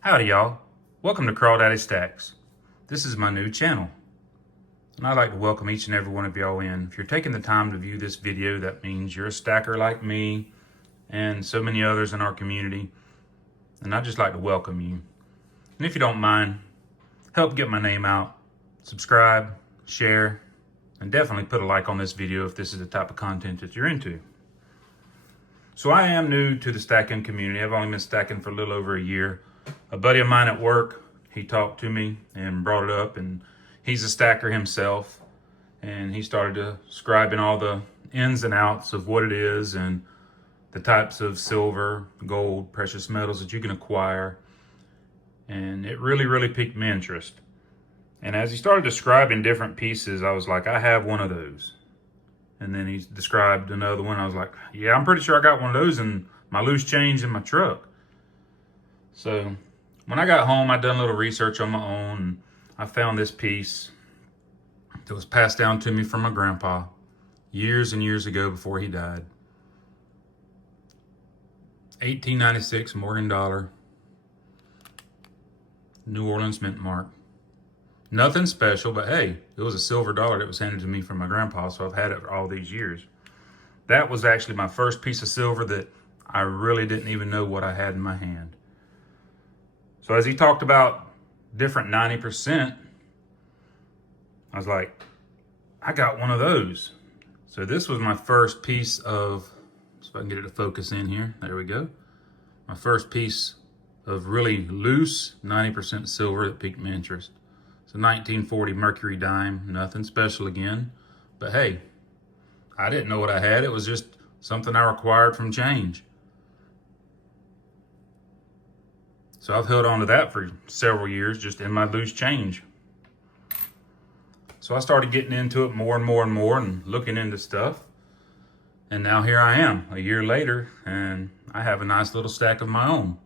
Howdy y'all, welcome to CrawDaddy Stacks. This is my new channel, and I'd like to welcome each and every one of y'all in. If you're taking the time to view this video, that means you're a stacker like me and so many others in our community, and I'd just like to welcome you. And if you don't mind, help get my name out, subscribe, share, and definitely put a like on this video if this is the type of content that you're into. So I am new to the stacking community. I've only been stacking for a little over a year. A buddy of mine at work, he talked to me and brought it up, and he's a stacker himself, and he started describing all the ins and outs of what it is and the types of silver, gold, precious metals that you can acquire, and it really piqued my interest. And as he started describing different pieces, I was like, I have one of those. And then he described another one. I was like, yeah, I'm pretty sure I got one of those in my loose change in my truck. So when I got home, I'd done a little research on my own, and I found this piece that was passed down to me from my grandpa years and years ago before he died. 1896 Morgan dollar, New Orleans mint mark. Nothing special, but hey, it was a silver dollar that was handed to me from my grandpa, so I've had it for all these years. That was actually my first piece of silver that I really didn't even know what I had in my hand. So as he talked about different 90%, I was like, I got one of those. So this was my first piece of, so if I can get it to focus in here, there we go. My first piece of really loose 90% silver that piqued my interest. It's a 1940 Mercury dime, nothing special again, but hey, I didn't know what I had. It was just something I required from change. So I've held on to that for several years, just in my loose change. So I started getting into it more and more and looking into stuff. And now here I am, a year later, and I have a nice little stack of my own.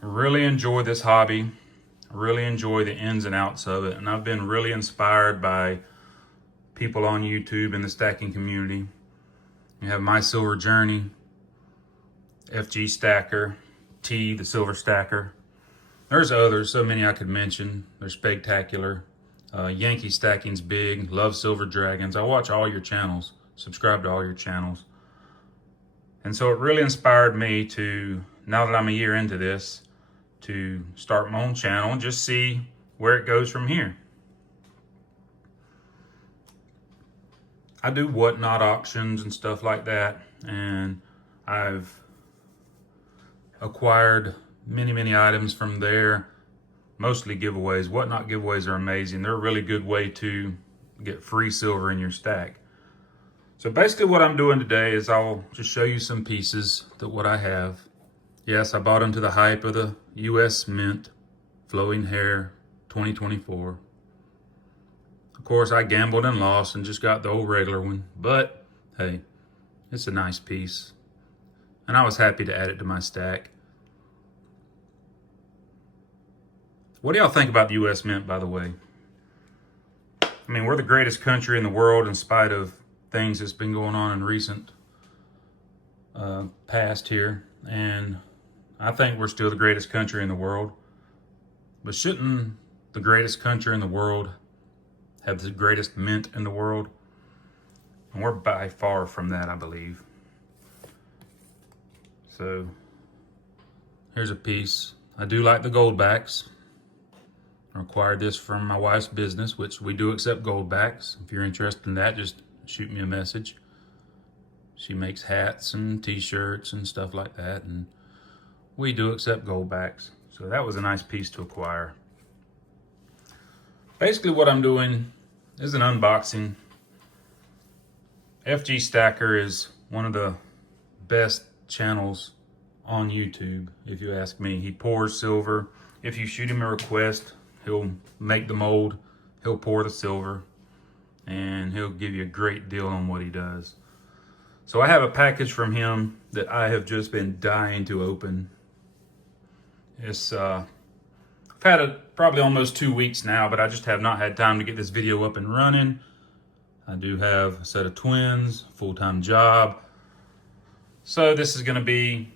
Really enjoy this hobby. Really enjoy the ins and outs of it. And I've been really inspired by people on YouTube in the stacking community. You have My Silver Journey, FG Stacker, T, the Silver Stacker. There's others, so many I could mention. They're spectacular. Yankee Stacking's big. Love Silver Dragons. I watch all your channels. Subscribe to all your channels. And so it really inspired me to, now that I'm a year into this, to start my own channel and just see where it goes from here. I do whatnot auctions and stuff like that, and I've acquired many items from there, mostly giveaways. Whatnot giveaways are amazing. They're a really good way to get free silver in your stack. So basically what I'm doing today is I'll just show you some pieces that what I have. Yes, I bought into the hype of the US Mint Flowing Hair 2024. Of course, I gambled and lost and just got the old regular one, but hey, it's a nice piece. And I was happy to add it to my stack. What do y'all think about the US Mint, by the way? I mean, we're the greatest country in the world in spite of things that's been going on in recent past here. And I think we're still the greatest country in the world. But shouldn't the greatest country in the world have the greatest mint in the world? And we're by far from that, I believe. So here's a piece. I do like the gold backs. I acquired this from my wife's business, which we do accept gold backs. If you're interested in that, just shoot me a message. She makes hats and t-shirts and stuff like that, and we do accept gold backs. So that was a nice piece to acquire. Basically what I'm doing is an unboxing. FG Stacker is one of the best channels on YouTube, if you ask me. He pours silver. If you shoot him a request, he'll make the mold, he'll pour the silver, and he'll give you a great deal on what he does. So I have a package from him that I have just been dying to open. It's I've had it probably almost 2 weeks now, but I just have not had time to get this video up and running. I do have a set of twins, full-time job. So this is going to be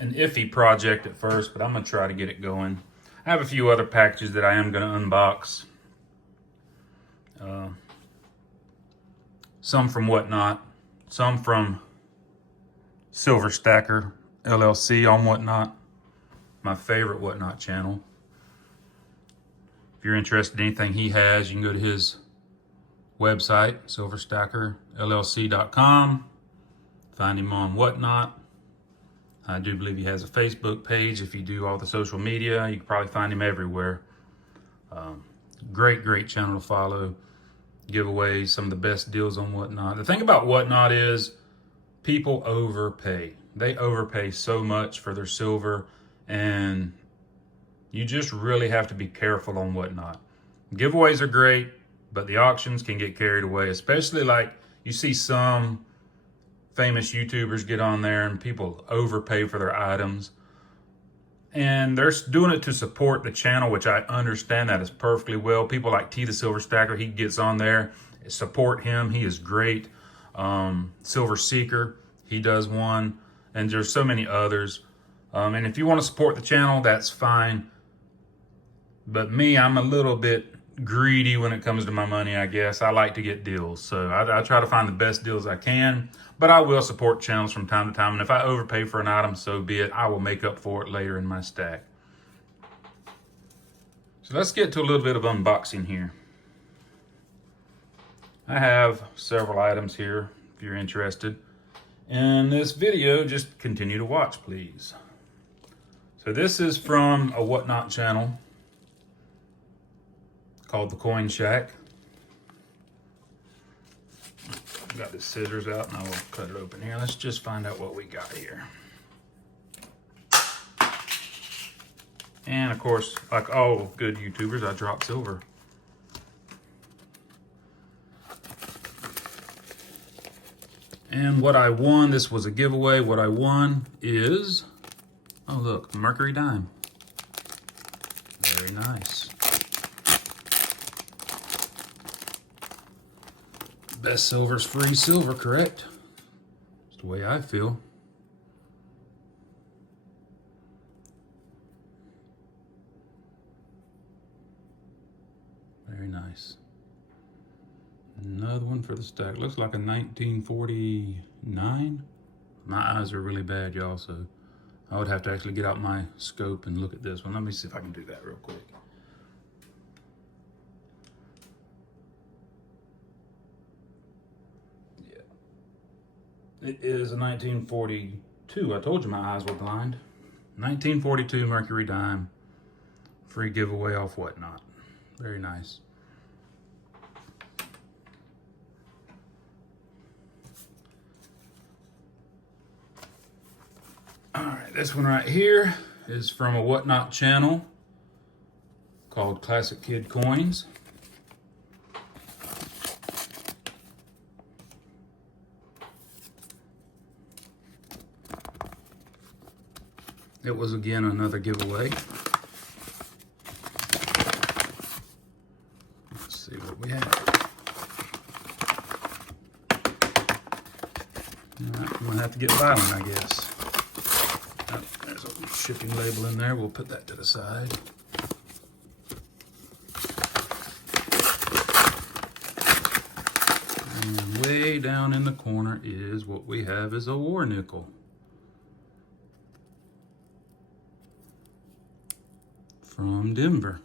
an iffy project at first, but I'm gonna try to get it going. I have a few other packages that I am gonna unbox. Some from Whatnot, some from Silver Stacker LLC on Whatnot, my favorite Whatnot channel. If you're interested in anything he has, you can go to his website, silverstackerllc.com. Find him on Whatnot. I do believe he has a Facebook page. If you do all the social media, you can probably find him everywhere. Great channel to follow. Giveaways, some of the best deals on Whatnot. The thing about Whatnot is people overpay. They overpay so much for their silver, and you just really have to be careful on Whatnot. Giveaways are great, but the auctions can get carried away, especially like you see some famous YouTubers get on there and people overpay for their items. And they're doing it to support the channel, which I understand that is perfectly well. People like T the Silver Stacker, he gets on there, support him. He is great. Silver Seeker, he does one. And there's so many others. And if you want to support the channel, that's fine. But me, I'm a little bit greedy when it comes to my money, I guess. I like to get deals. So I try to find the best deals I can. But I will support channels from time to time. And if I overpay for an item, so be it. I will make up for it later in my stack. So let's get to a little bit of unboxing here. I have several items here if you're interested in this video. Just continue to watch, please. So this is from a Whatnot channel called The Coin Shack. Got the scissors out and I will cut it open here. Let's just find out what we got here. And of course, like all good YouTubers, I drop silver. And what I won, this was a giveaway. What I won is, oh look, Mercury dime. Very nice. Best silver's free silver, correct? That's the way I feel. Very nice. Another one for the stack. Looks like a 1949. My eyes are really bad, y'all, so I would have to actually get out my scope and look at this one. Let me see if I can do that real quick. It is a 1942. I told you my eyes were blind. 1942 Mercury dime. Free giveaway off Whatnot. Very nice. All right, this one right here is from a Whatnot channel called Classic Kid Coins. It was again another giveaway. Let's see what we have. All right, I'm gonna have to get violent, I guess. Oh, there's a shipping label in there. We'll put that to the side. And way down in the corner is what we have is a war nickel. From Denver.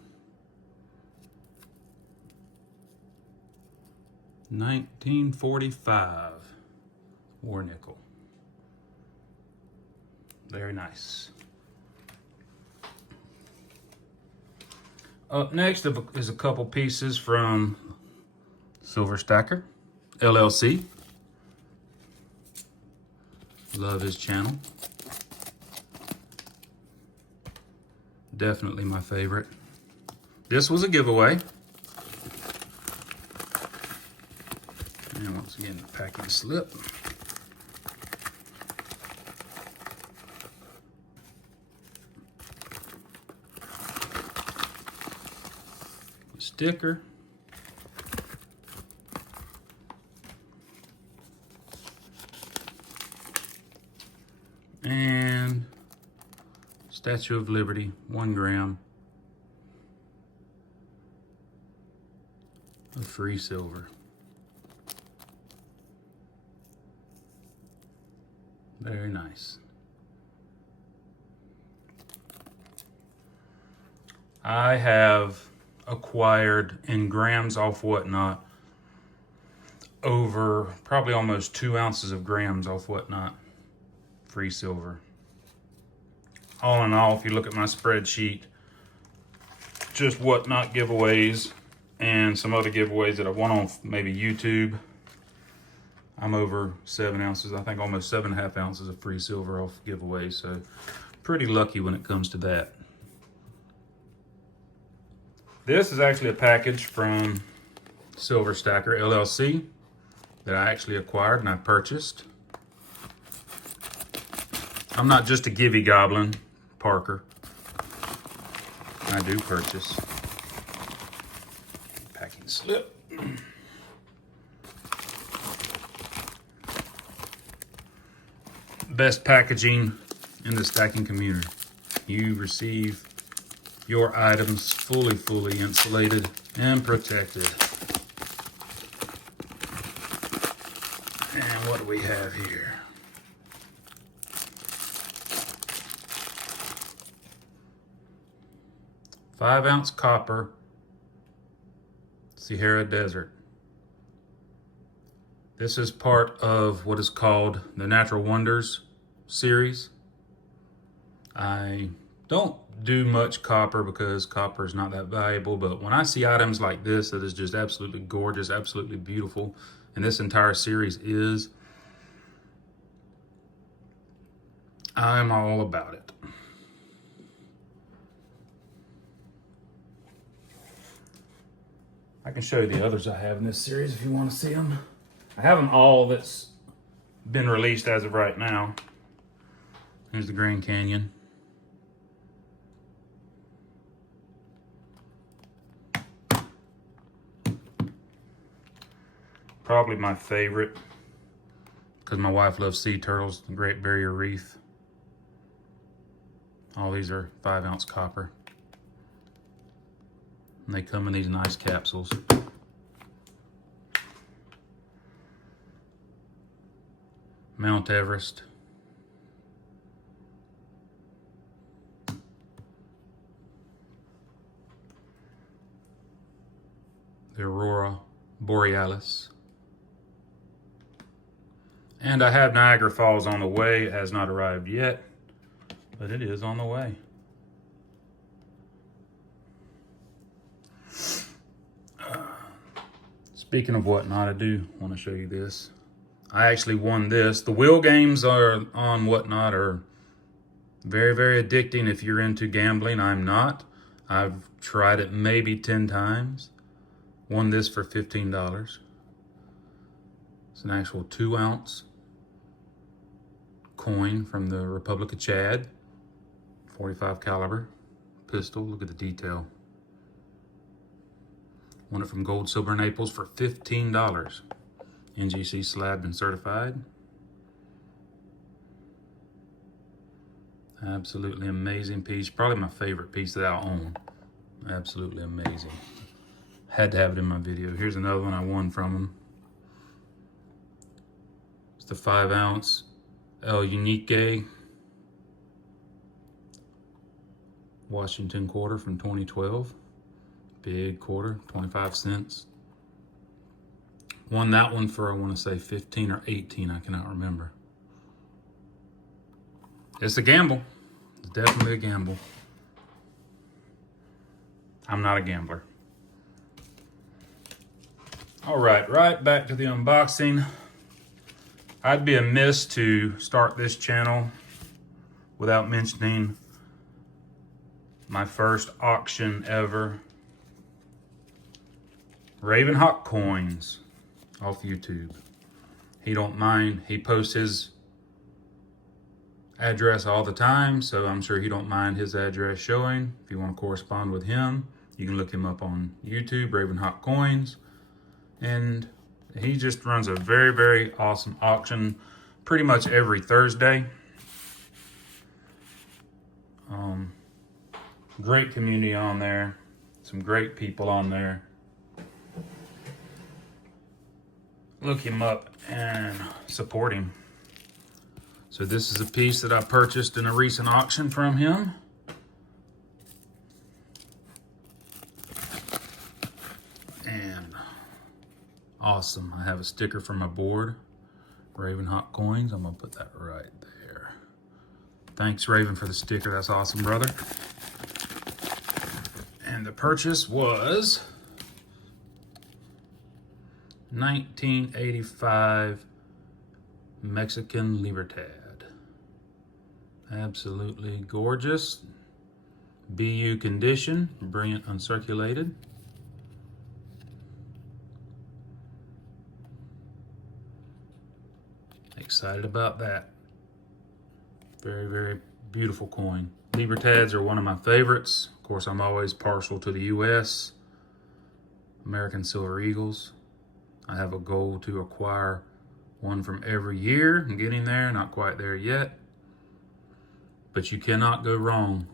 1945 war nickel. Very nice. Up next is a couple pieces from Silver Stacker LLC. Love his channel. Definitely my favorite. This was a giveaway. And once again, the packing slip. A sticker. And Statue of Liberty, 1 gram of free silver. Very nice. I have acquired in grams off Whatnot over probably almost 2 ounces of grams off Whatnot free silver. All in all, if you look at my spreadsheet, just Whatnot giveaways and some other giveaways that I won on maybe YouTube, I'm over 7 ounces, I think almost 7.5 ounces of free silver off giveaways. So pretty lucky when it comes to that. This is actually a package from Silver Stacker LLC that I actually acquired and I purchased. I'm not just a givey goblin, Parker. I do purchase. Packing slip. Best packaging in the stacking community. You receive your items fully insulated and protected. And what do we have here? Five-ounce copper Sahara Desert. This is part of what is called the Natural Wonders series. I don't do much copper because copper is not that valuable, but when I see items like this that is just absolutely gorgeous, absolutely beautiful, and this entire series is, I'm all about it. I can show you the others I have in this series if you want to see them. I have them all that's been released as of right now. Here's the Grand Canyon. Probably my favorite because my wife loves sea turtles, the Great Barrier Reef. All these are 5-ounce copper. And they come in these nice capsules. Mount Everest. The Aurora Borealis. And I have Niagara Falls on the way. It has not arrived yet, but it is on the way. Speaking of Whatnot, I do want to show you this. I actually won this. The wheel games are on Whatnot are very addicting if you're into gambling. I'm not. I've tried it maybe 10 times. Won this for $15. It's an actual 2-ounce coin from the Republic of Chad. 45 caliber pistol. Look at the detail. Won it from Gold, Silver, and Naples for $15. NGC slabbed and certified. Absolutely amazing piece. Probably my favorite piece that I own. Absolutely amazing. Had to have it in my video. Here's another one I won from him. It's the 5-ounce El Unique Washington quarter from 2012. Big quarter, 25 cents. Won that one for, I want to say 15 or 18, I cannot remember. It's a gamble. It's definitely a gamble. I'm not a gambler. All right, right back to the unboxing. I'd be amiss to start this channel without mentioning my first auction ever. Ravenhawk coins off YouTube. He don't mind. He posts his address all the time, so I'm sure he don't mind his address showing. If you want to correspond with him, you can look him up on YouTube, Ravenhawk Coins. And he just runs a very awesome auction pretty much every Thursday. great community on there, some great people on there. Look him up and support him. So this is a piece that I purchased in a recent auction from him. And awesome. I have a sticker for my board. Raven Hot Coins. I'm gonna put that right there. Thanks, Raven, for the sticker. That's awesome, brother. And the purchase was 1985 Mexican Libertad. Absolutely gorgeous. BU condition, brilliant uncirculated. Excited about that. Very, very beautiful coin. Libertads are one of my favorites. Of course, I'm always partial to the US. American Silver Eagles. I have a goal to acquire one from every year. I'm getting there, not quite there yet. But you cannot go wrong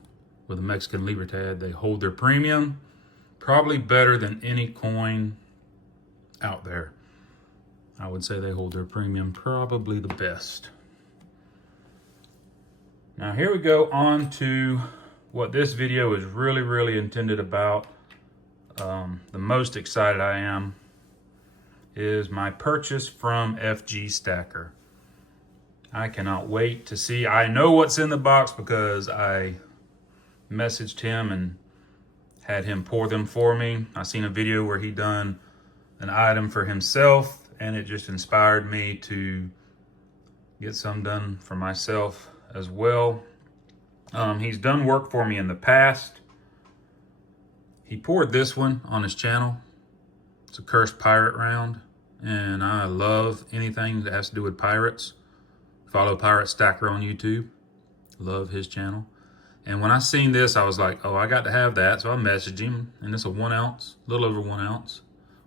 with a Mexican Libertad. They hold their premium, probably better than any coin out there. I would say they hold their premium probably the best. Now here we go on to what this video is really intended about. The most excited I am is my purchase from FG Stacker. I cannot wait to see. I know what's in the box because I messaged him and had him pour them for me. I seen a video where he done an item for himself, and it just inspired me to get some done for myself as well. He's done work for me in the past. He poured this one on his channel. It's a Cursed Pirate round, and I love anything that has to do with pirates. Follow Pirate Stacker on YouTube. Love his channel. And when I seen this, I was like, oh, I got to have that. So I messaged him, and it's a 1 ounce, a little over 1 ounce,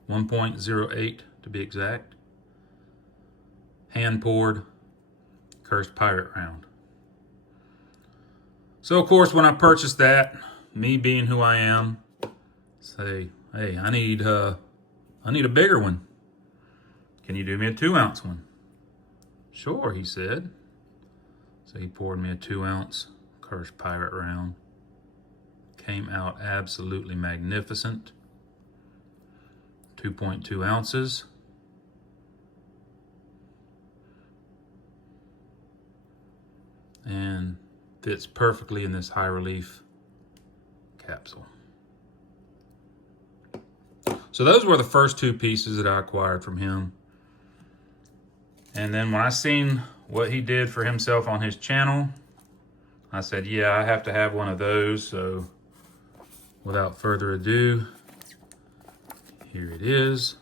1.08 to be exact. Hand poured Cursed Pirate round. So of course, when I purchased that, me being who I am, say, hey, I need a bigger one. Can you do me a 2 ounce one? Sure, he said. So he poured me a 2 ounce Cursed Pirate round. Came out absolutely magnificent. 2.2 ounces. And fits perfectly in this high relief capsule. So those were the first 2 pieces that I acquired from him. And then when I seen what he did for himself on his channel, I said, yeah, I have to have one of those. So without further ado, here it is.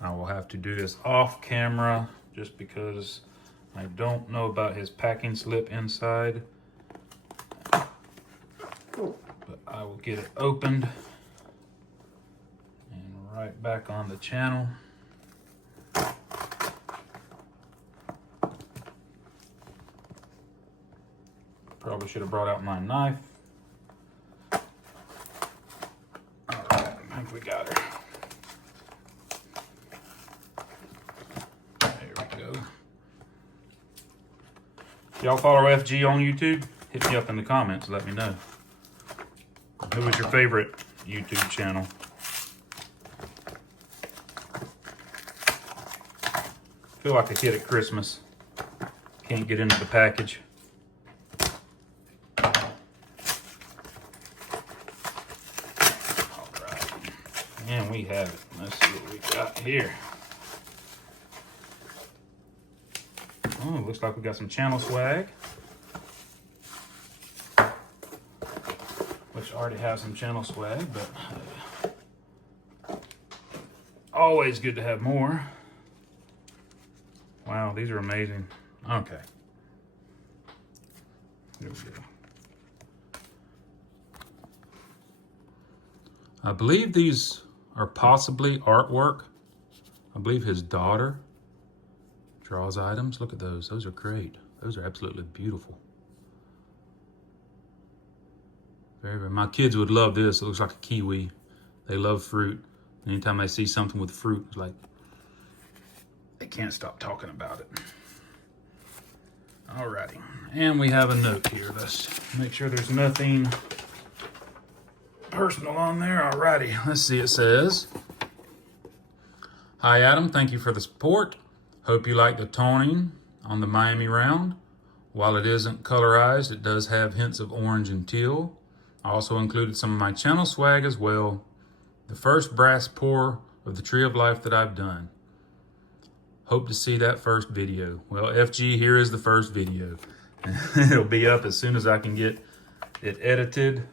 I will have to do this off camera just because I don't know about his packing slip inside. But I will get it opened and right back on the channel. Probably should have brought out my knife. All right, I think we got her. There we go. Y'all follow FG on YouTube? Hit me up in the comments, let me know. Who was your favorite YouTube channel? Feel like a kid at Christmas. Can't get into the package. And we have it. Let's see what we got here. Oh, looks like we got some channel swag. Which already have some channel swag, but always good to have more. Wow, these are amazing. Okay. Here we go. I believe these are possibly artwork. I believe his daughter draws items. Look at those. Those are great. Those are absolutely beautiful. My kids would love this. It looks like a kiwi. They love fruit. Anytime they see something with fruit, it's like they can't stop talking about it. Alrighty, and we have a note here. Let's make sure there's nothing personal on there. Alrighty, let's see. It says, "Hi Adam, thank you for the support. Hope you like the toning on the Miami round. While it isn't colorized, it does have hints of orange and teal. I also included some of my channel swag as well. The first brass pour of the Tree of Life that I've done. Hope to see that first video." Well, FG, here is the first video. It'll be up as soon as I can get it edited.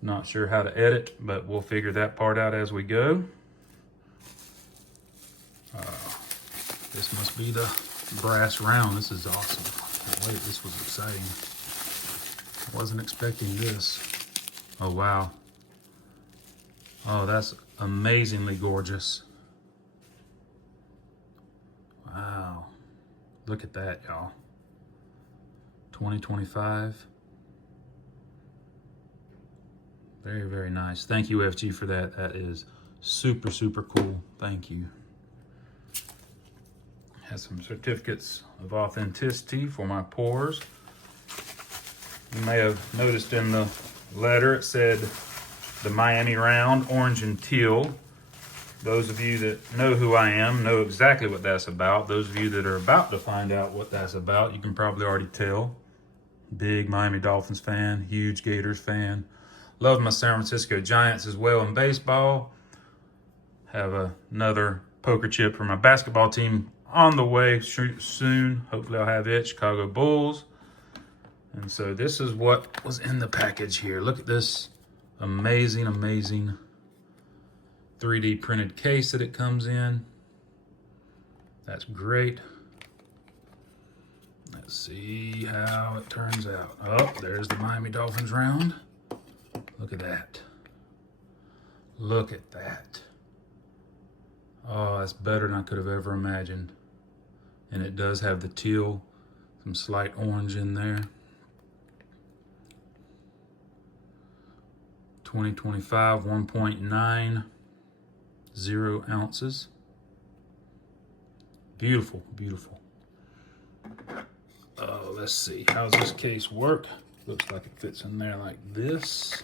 Not sure how to edit, but we'll figure that part out as we go. This must be the brass round. This is awesome. Can't wait, this was exciting. I wasn't expecting this. Oh, wow. Oh, that's amazingly gorgeous. Wow. Look at that, y'all. 2025. Very, very nice. Thank you, FG, for that. That is super, super cool. Thank you. Has some certificates of authenticity for my pours. You may have noticed in the letter it said the Miami round, orange and teal. Those of you that know who I am know exactly what that's about. Those of you that are about to find out what that's about, you can probably already tell. Big Miami Dolphins fan, huge Gators fan. Love my San Francisco Giants as well in baseball. Have another poker chip for my basketball team on the way soon. Hopefully I'll have it, Chicago Bulls. And so this is what was in the package here. Look at this amazing, amazing 3D printed case that it comes in. That's great. Let's see how it turns out. Oh, there's the Miami Dolphins round. Look at that. Look at that. Oh, that's better than I could have ever imagined. And it does have the teal, some slight orange in there. 2025, 1.90 ounces. Beautiful, beautiful. Oh, let's see. How's this case work? Looks like it fits in there like this.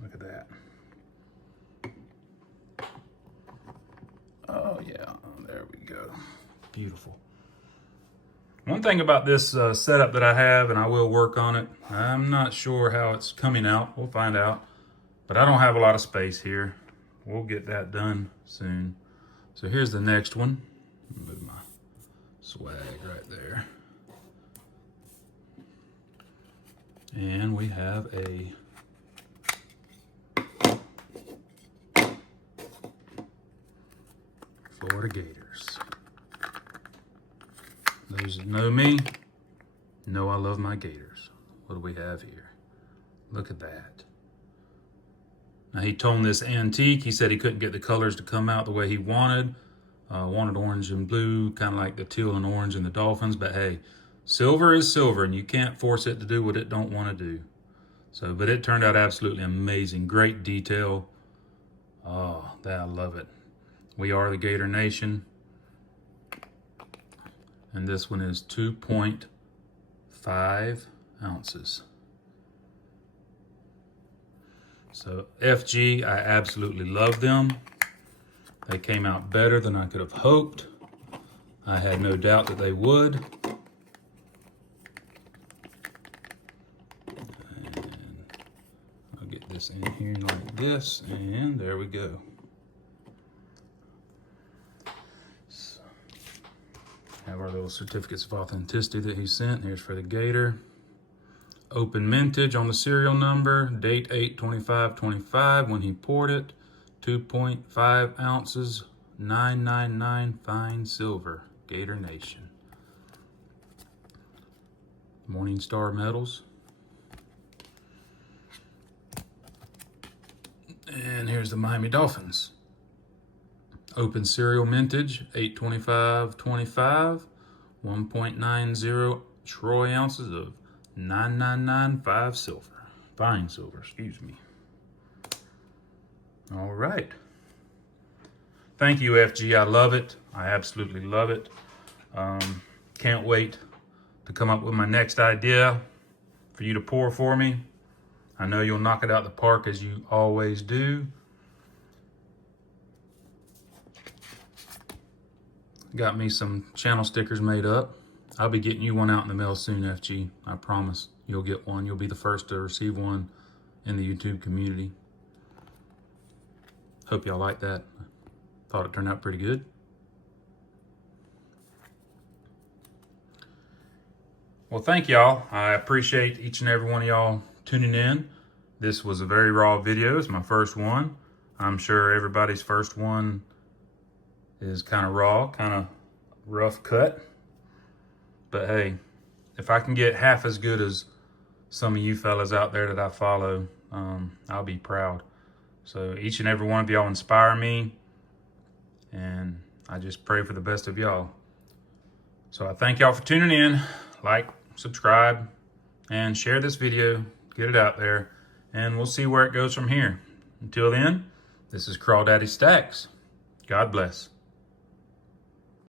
Look at that. Oh, yeah. There we go. Beautiful. One thing about this setup that I have, and I will work on it, I'm not sure how it's coming out. We'll find out. But I don't have a lot of space here. We'll get that done soon. So here's the next one. Move my swag right there. And we have a Florida Gators. Those that know me know I love my Gators. What do we have here? Look at that. Now he toned this antique. He said he couldn't get the colors to come out the way he wanted. Wanted orange and blue, kind of like the teal and orange in the Dolphins. But hey, silver is silver, and you can't force it to do what it don't want to do. So, but it turned out absolutely amazing. Great detail. Oh, I love it. We are the Gator Nation. And this one is 2.5 ounces. So FG, I absolutely love them. They came out better than I could have hoped. I had no doubt that they would. And I'll get this in here like this, and there we go. So, have our little certificates of authenticity that he sent. Here's for the Gator. Open mintage on the serial number, date 8/25/25 when he poured it, 2.5 ounces, 999 fine silver, Gator Nation. Morningstar medals. And here's the Miami Dolphins. Open cereal mintage, 825.25, 1.90 troy ounces of 9995 silver. Fine silver, excuse me. All right. Thank you, FG. I love it. I absolutely love it. Can't wait to come up with my next idea for you to pour for me. I know you'll knock it out the park as you always do. Got me some channel stickers made up. I'll be getting you one out in the mail soon, FG. I promise you'll get one. You'll be the first to receive one in the YouTube community. Hope y'all like that. Thought it turned out pretty good. Well, thank y'all. I appreciate each and every one of y'all tuning in. This was a very raw video. It's my first one. I'm sure everybody's first one is kind of raw, kind of rough cut. But hey, if I can get half as good as some of you fellas out there that I follow, I'll be proud. So each and every one of y'all inspire me, and I just pray for the best of y'all. So I thank y'all for tuning in. Like, subscribe, and share this video. Get it out there, and we'll see where it goes from here. Until then, this is CrawDaddy Stacks. God bless.